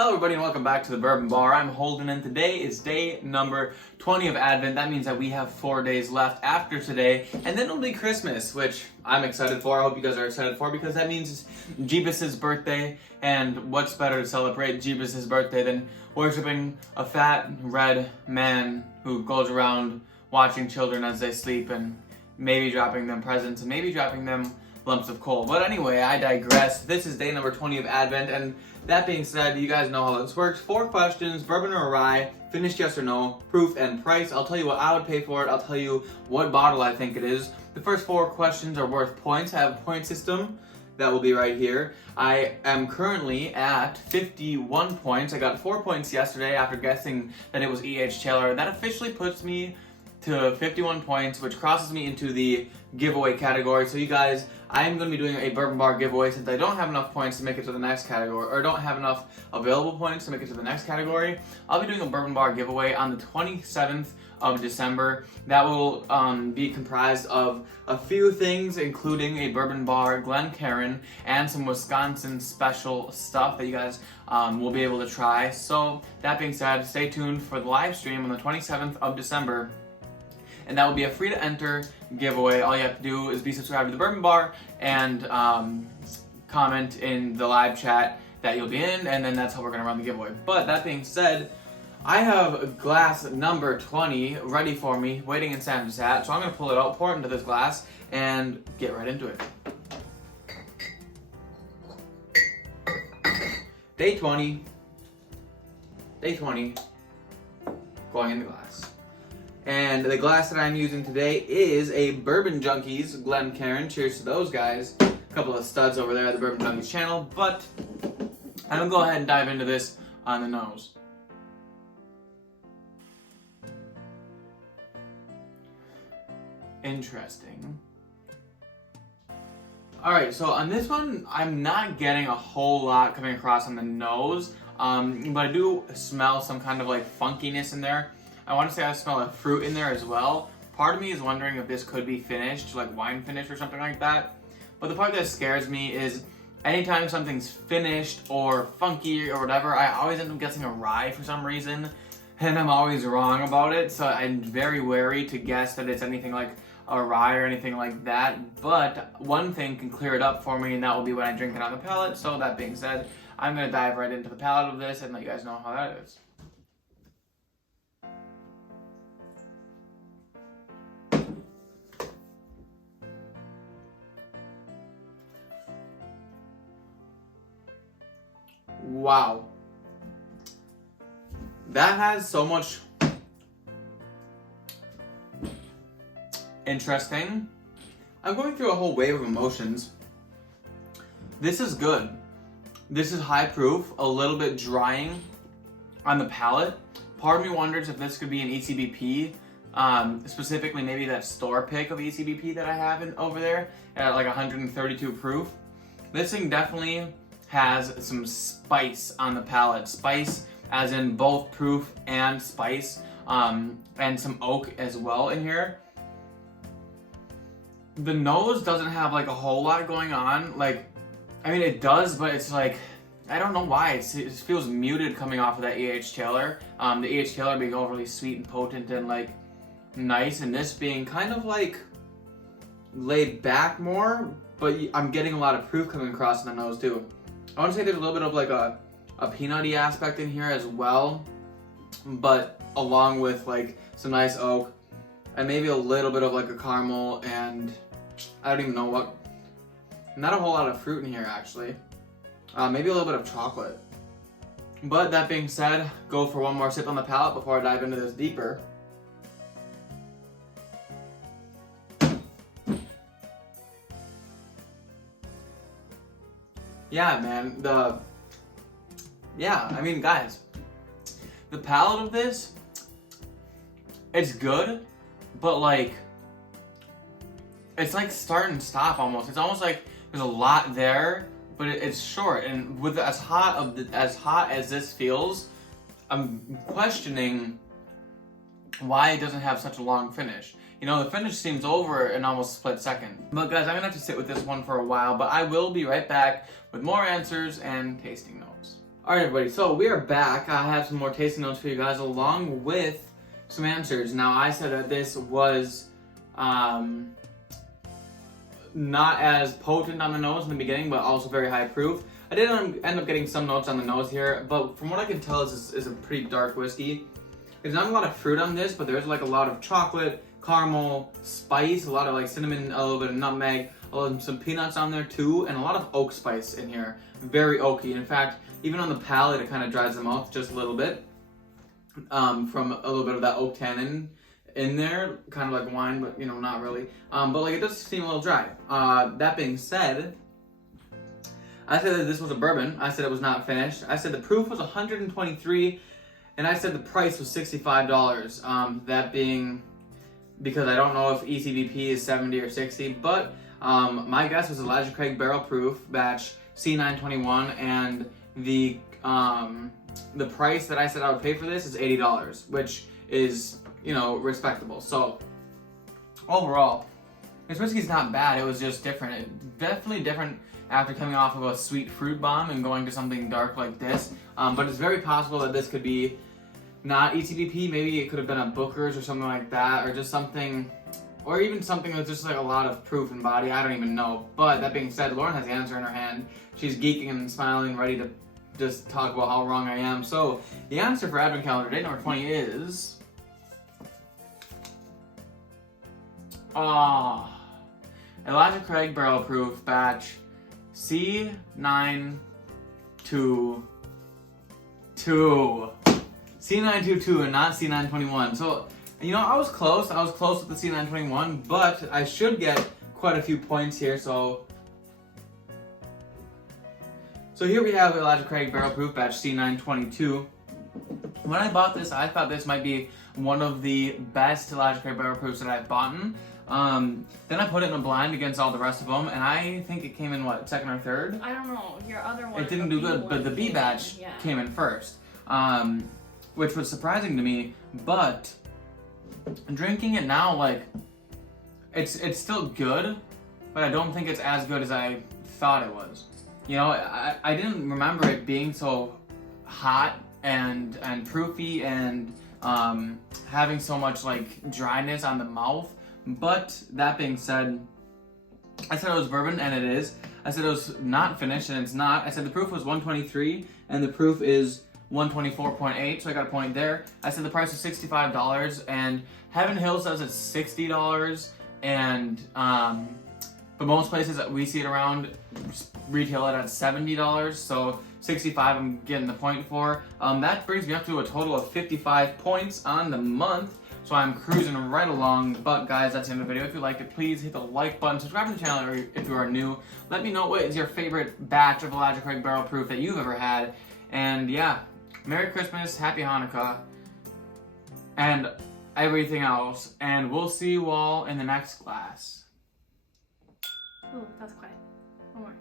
Hello everybody and welcome back to the Bourbon Bar. I'm Holden and today is day number 20 of Advent. That means that we have 4 days left after today and then it'll be Christmas, which I'm excited for. I hope you guys are excited for because that means it's Jeebus's birthday, and what's better to celebrate Jeebus's birthday than worshiping a fat red man who goes around watching children as they sleep and maybe dropping them presents and maybe dropping them lumps of coal. But anyway, I digress. This is day number 20 of Advent, and that being said, you guys know how this works. 4 questions, bourbon or rye, finished yes or no, proof and price. I'll tell you what I would pay for it. I'll tell you what bottle I think it is. The first 4 questions are worth points. I have a point system that will be right here. I am currently at 51 points. I got 4 points yesterday after guessing that it was E.H. Taylor. That officially puts me to 51 points, which crosses me into the giveaway category. So you guys, I am going to be doing a Bourbon Bar giveaway since I don't have enough points to make it to the next category, or don't have enough available points to make it to the next category. I'll be doing a Bourbon Bar giveaway on the 27th of December. That will be comprised of a few things, including a Bourbon Bar Glencairn and some Wisconsin special stuff that you guys will be able to try. So that being said, stay tuned for the live stream on the 27th of December. And that will be a free to enter giveaway. All you have to do is be subscribed to the Bourbon Bar and comment in the live chat that you'll be in, and then that's how we're gonna run the giveaway. But that being said, I have glass number 20 ready for me, waiting in Sam's hat. So I'm gonna pull it out, pour it into this glass, and get right into it. Day 20, going in the glass. And the glass that I'm using today is a Bourbon Junkies Glencairn. Cheers to those guys. A couple of studs over there at the Bourbon Junkies channel. But I'm going to go ahead and dive into this on the nose. Interesting. Alright, so on this one, I'm not getting a whole lot coming across on the nose. But I do smell some kind of like funkiness in there. I want to say I smell a fruit in there as well. Part of me is wondering if this could be finished, like wine finished or something like that. But the part that scares me is anytime something's finished or funky or whatever, I always end up guessing a rye for some reason. And I'm always wrong about it, so I'm very wary to guess that it's anything like a rye or anything like that. But one thing can clear it up for me, and that will be when I drink it on the palate. So that being said, I'm going to dive right into the palate of this and let you guys know how that is. Wow. That has so much interesting. I'm going through a whole wave of emotions. This is good. This is high proof, a little bit drying on the palate. Part of me wonders if this could be an ECBP, specifically maybe that store pick of ECBP that I have over there at like 132 proof. This thing definitely has some spice on the palate. Spice as in both proof and spice, and some oak as well in here. The nose doesn't have like a whole lot going on. Like, I mean it does, but it's like, I don't know why. It feels muted coming off of that E.H. Taylor. The E.H. Taylor being overly sweet and potent and like nice, and this being kind of like laid back more, but I'm getting a lot of proof coming across in the nose too. I want to say there's a little bit of like a peanutty aspect in here as well, but along with like some nice oak and maybe a little bit of like a caramel, and I don't even know what, not a whole lot of fruit in here actually. Maybe a little bit of chocolate. But that being said, go for one more sip on the palate before I dive into this deeper. Yeah, man, I mean, guys, the palate of this, it's good, but like, it's like start and stop almost. It's almost like there's a lot there, but it's short. And with as hot as this feels, I'm questioning why it doesn't have such a long finish. You know, the finish seems over in almost a split second. But guys, I'm gonna have to sit with this one for a while, but I will be right back with more answers and tasting notes. Alright everybody, so we are back. I have some more tasting notes for you guys along with some answers. Now I said that this was not as potent on the nose in the beginning, but also very high proof. I did end up getting some notes on the nose here, but from what I can tell, this is a pretty dark whiskey. There's not a lot of fruit on this, but there's like a lot of chocolate, caramel, spice, a lot of like cinnamon, a little bit of nutmeg, some peanuts on there too, and a lot of oak spice in here. Very oaky. In fact, even on the palate, it kind of dries the mouth just a little bit from a little bit of that oak tannin in there, kind of like wine, but you know, not really. But like it does seem a little dry. That being said, I said that this was a bourbon. I said it was not finished. I said the proof was 123, and I said the price was $65. That being because I don't know if ECBP is 70 or 60, but my guess was Elijah Craig Barrel Proof batch C921, and the price that I said I would pay for this is $80, which is, you know, respectable. So overall, this whiskey's not bad. It was just different. It definitely different after coming off of a sweet fruit bomb and going to something dark like this. But it's very possible that this could be not ECBP. Maybe it could have been a Booker's or something like that, or just something, or even something that's just like a lot of proof and body. I don't even know. But that being said, Lauren has the answer in her hand. She's geeking and smiling, ready to just talk about how wrong I am. So the answer for Advent Calendar Day number 20 is Elijah Craig Barrel Proof batch C922. C922 and not C921. So, you know, I was close. I was close with the C921, but I should get quite a few points here. So here we have Elijah Craig Barrel Proof batch C922. When I bought this, I thought this might be one of the best Elijah Craig Barrel Proofs that I've bought. Then I put it in a blind against all the rest of them, and I think it came in, what, second or third? I don't know. Your other one. It didn't do good, but the B batch came in first, which was surprising to me. But drinking it now, like, it's still good, but I don't think it's as good as I thought it was. You know, I didn't remember it being so hot and proofy and having so much like dryness on the mouth. But that being said, I said it was bourbon, and it is. I said it was not finished, and it's not. I said the proof was 123, and the proof is 124.8, so I got a point there. I said the price was $65, and Heaven Hill says it's $60, and but most places that we see it around retail it at $70, so 65 I'm getting the point for. That brings me up to a total of 55 points on the month. So I'm cruising right along. But guys, that's the end of the video. If you liked it, please hit the like button, subscribe to the channel, or if you are new, let me know what is your favorite batch of Elijah Craig Barrel Proof that you've ever had. And yeah, Merry Christmas, Happy Hanukkah, and everything else. And we'll see you all in the next class. Oh, that's quiet. One more.